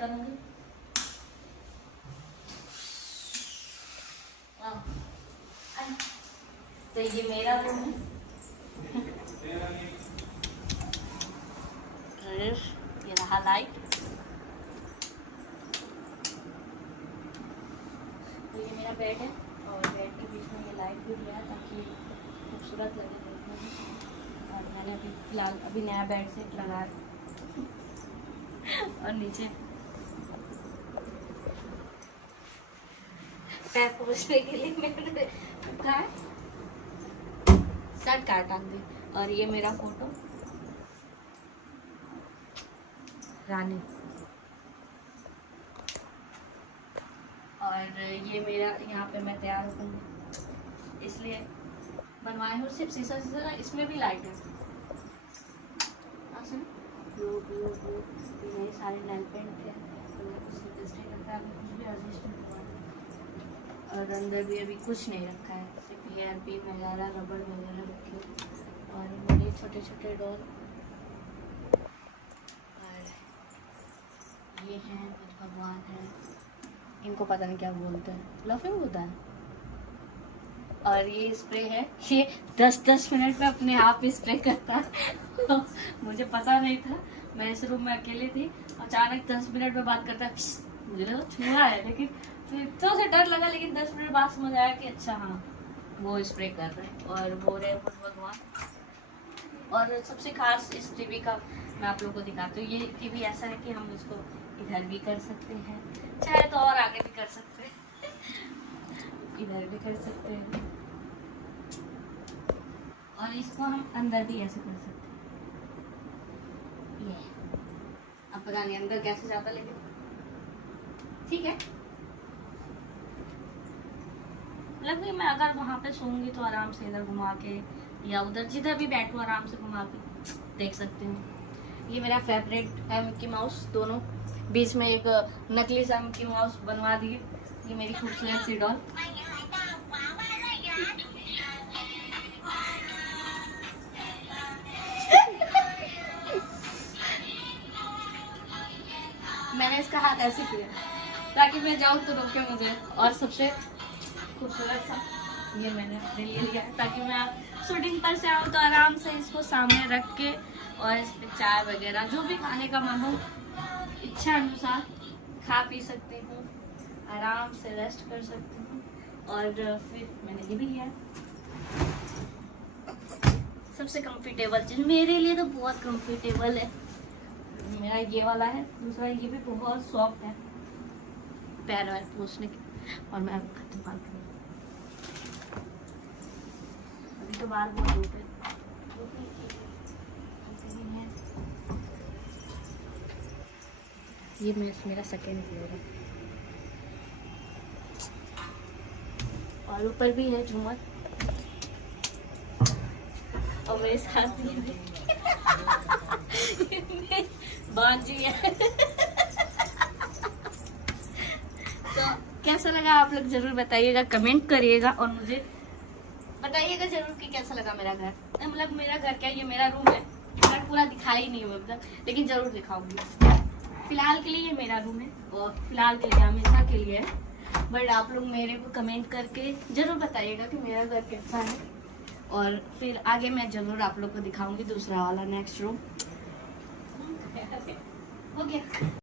करूंगी। तो ये मेरा रूम है। ये रहा लाइट। तो ये मेरा बेड है और बेड के बीच में ये लाइट भी दिया है ताकि खूबसूरत लगे देखने में। और मैंने अभी फिलहाल नया बेड सेट लगाया और नीचे पैर पोछने के लिए मैंने शर्ट काट दी। और ये मेरा फोटो रानी, और ये मेरा यहाँ पे मैं तैयार होऊंगी इसलिए बनवाए हूँ सिर्फ शीशा शीशा। इसमें भी लाइट है, ये सारे नेल पेंट है, कुछ भी एडजस्ट नहीं हुआ। और अंदर भी अभी कुछ नहीं रखा है, सिर्फ हेयर पिन वगैरह रबड़ वगैरह रखे। और मेरे छोटे छोटे डॉल, और ये हैं कुछ भगवान हैं, इनको पता नहीं क्या बोलते हैं, लफिंग होता है। और ये स्प्रे है, ये 10-10 मिनट में अपने आप ही स्प्रे करता है। मुझे पता नहीं था, मैं इस रूम में अकेली थी, अचानक 10 मिनट में बात करता है। मुझे तो छुआ है, लेकिन तो से डर लगा, लेकिन 10 मिनट बाद समझ आया कि अच्छा हाँ वो स्प्रे कर रहे हैं। और वो रहे भगवान। और सबसे खास इस टीवी का मैं आप लोगों को दिखाती हूँ। ये टीवी ऐसा है कि हम इसको इधर भी कर सकते हैं, चाहे तो और आगे भी कर सकते हैं, इधर भी कर सकते हैं, और इसको हम अंदर भी ऐसे कर सकते हैं। ये अब पता नहीं अंदर कैसे जाता, लेकिन ठीक है। लगे मैं अगर वहां पे सोऊंगी तो आराम से इधर घुमा के या उधर जिधर भी बैठूं आराम से घुमा के देख सकती हूँ। ये मेरा फेवरेट है मिक्की माउस, दोनों बीच में एक नकली सा मिक्की माउस बनवा दिए। ये मेरी खूबसूरत सी डॉल। मैंने इसका हाथ ऐसे किया ताकि मैं जाऊँ तो रोके मुझे। और सबसे खूबसूरत सा ये मैंने अपने लिए लिया है ताकि मैं शूटिंग पर से आऊँ तो आराम से इसको सामने रख के और इस पर चाय वगैरह जो भी खाने का मन हो इच्छा अनुसार खा पी सकती हूँ, आराम से रेस्ट कर सकती हूँ। और फिर मैंने ये भी लिया है सबसे कंफर्टेबल चीज मेरे लिए, तो बहुत कंफर्टेबल है मेरा ये वाला है। दूसरा ये भी बहुत सॉफ्ट है पैर वैर पोछने के। और मैं खत्म बाल करूँ, अभी तो बाल बहुत धूप है। ये मेरा सेकेंड फ्लोर है, और ऊपर भी है झूमर। और मेरे साथ बाजी है। तो कैसा लगा आप लोग जरूर बताइएगा, कमेंट करिएगा और मुझे बताइएगा जरूर कि कैसा लगा मेरा घर। मतलब मेरा घर क्या, ये मेरा रूम है, घर पूरा दिखाई नहीं है मतलब, लेकिन जरूर दिखाऊंगी। फिलहाल के लिए ये मेरा रूम है और फिलहाल के लिए हमेशा के लिए है। बट आप लोग मेरे को कमेंट करके जरूर बताइएगा कि मेरा घर कैसा है, और फिर आगे मैं जरूर आप लोग को दिखाऊंगी दूसरा वाला नेक्स्ट रूम। हो गया।